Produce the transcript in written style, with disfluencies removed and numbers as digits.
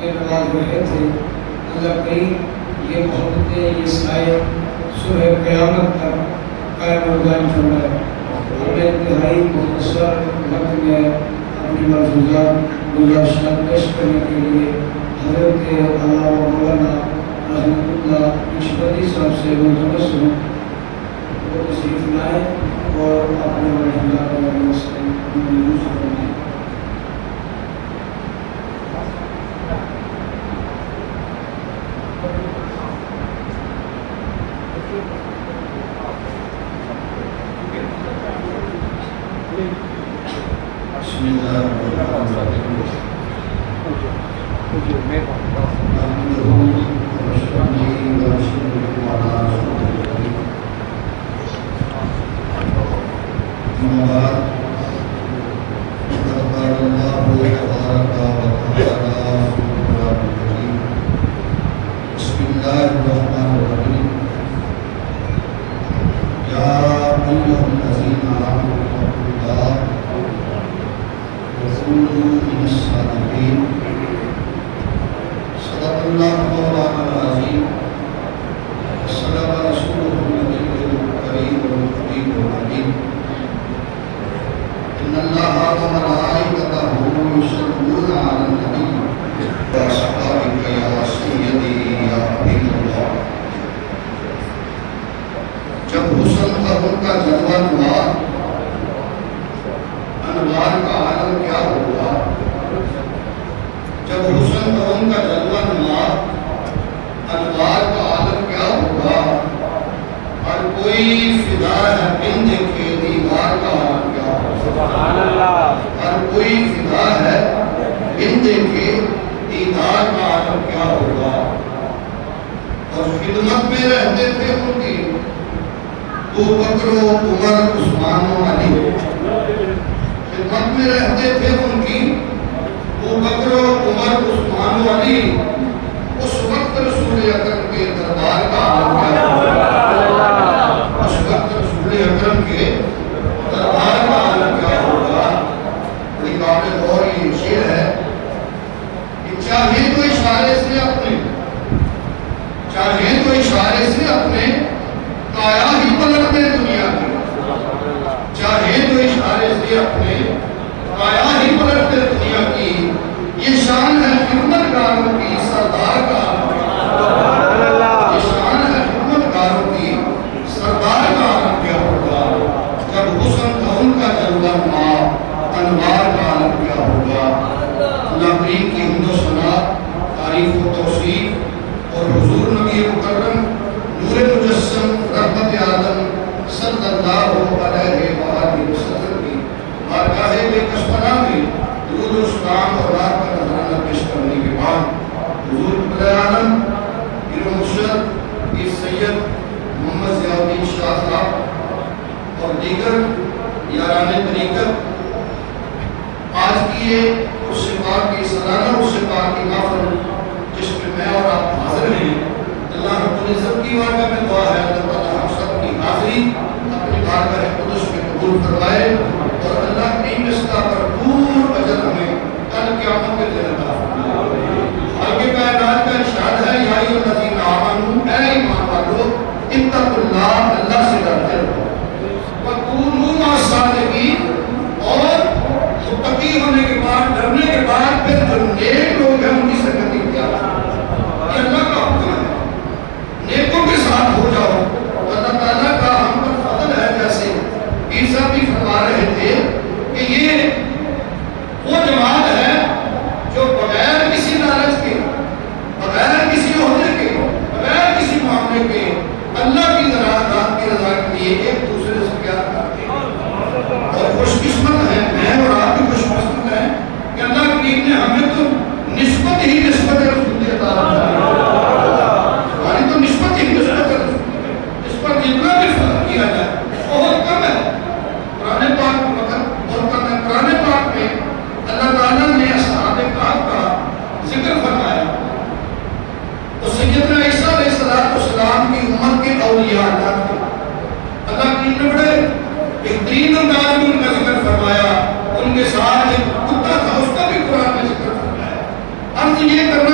میں نواز رہے تھے. اللہ کریم یہ محبتیں، یہ سائے صبح قیامت تک قائم و دائم فرمائے. ہمیں انتہائی مختصر وقت میں اپنی ملفوظات گزارشات پیش کرنے کے لیے حضرت علامہ مولانا رحمۃ اللہ نقشبندی صاحب سے ملتمس ہوں وہ تشریف لائیں اور اپنے ملفوظات سے منظور فرمائیں. بسم اللہ الرحمن الرحیم. جب حسن کا ان کا جلوہ ہوا انوار کا عالم کیا ہوگا. جب حسن کا ان کا جلوہ ہوا انوار کا عالم کیا ہوگا. ہر کوئی فدا ہے بن دیکھے دیوار کا عالم کیا ہوگا. ہر کوئی فدا ہے بن دیکھے دیدار کا عالم کیا ہوگا. اور خدمت میں رہتے تھے ان کی ابو بکر و عمر عثمان و علی. خدمت میں رہتے تھے ان کی ابو بکر و عمر عثمان و علی. اس وقت رسول اکرم کے دربار کا عالم کیا ہوگا. اس وقت رسول اکرم کے دربار کا عالم کیا ہوگا. بڑی قابل اور یہ شعر ہے کہ چاہے تو اشارے سے اپنے کایا ہی پلٹ دے دنیا کی. چاہے تو اشارے سے اپنے کایا ہی پلٹ دے دنیا کی. یہ شان ہے خدمت گاروں کی سردار کا. یہ شان ہے خدمت گاروں کی سردار کا عالم کیا ہوگا. جب حسن کا ان کا جلوہ ہوا انوار کا عالم کیا ہوگا. اللہ کریم کی حمد و ثنا تعریف و توصیف اور حضور نبی مکرم نور مجسم رحمت عالم صلی اللہ علیہ وآلہ وسلم کی بارگاہ بے کشمنا میں درود و سلام اور رات کا نذرانہ پیش کرنے کے بعد حضور قبلہ عالم پیر و مرشد پیر سید محمد ضیاء الدین شاہ صاحب اور دیگر یاران طریقت آج کی یہ اس پاک کی سالانہ اس پاک کی محفل جس میں میں اور آپ حاضر ہیں. اللہ رب العزت کی بارگاہ میں دعا ہے اللہ تعالیٰ ہم سب کی حاضری اپنی بارگاہ قدس میں قبول فرمائے اور اللہ کریم اس کا بھرپور اجر ہمیں کل قیامت کے دن عطا فرمائے. خالق کائنات کا ارشاد ہے یا ایھا الذین آمنوا اے ایمان والو اتقوا اللہ اللہ سے ڈرتے رہو وکونوا مع الصادقین اور متقی ہونے کے بعد ڈرنے کے بعد پھر جو نیک لوگ ہیں ان کی سنگت اختیار کرو. یہ اللہ کا حکم ہے. نیکوں کے ساتھ ہو جاؤ. اللہ تعالیٰ کا ہم پر فضل ہے. جیسے عیسیٰ بھی فرما رہے تھے کہ یہ وہ جماعت ہے جو بغیر کسی لالچ کے بغیر کسی عہدے کے بغیر کسی معاملے کے اللہ کی ذات کی رضا کے لیے ایک دوسرے سے پیار کرتے ہیں اور خوش قسمت ہیں. میں اور آپ بھی خوش قسمت ہیں کہ اللہ کریم نے ہمیں تو نسبت ہی نسبت رسول عطا ہماری تو نسبت ہی نسبت رسول. اس پر جتنا بھی فرق کیا جائے بہت کم ہے. قرآن پاک میں بہت کم ہے. قرآن پاک میں اللہ تعالیٰ نے اصحاب کہف کا ذکر فرمایا. تو سیدنا عیسیٰ علیہ السلام کی امت کے اولیاء اللہ تھے. اللہ کریم نے بڑے بہترین انداز میں ان کا ذکر فرمایا. ان کے ساتھ ایک کتا تھا اس کا بھی قرآن میں ذکر فرمایا. عرض یہ کرنا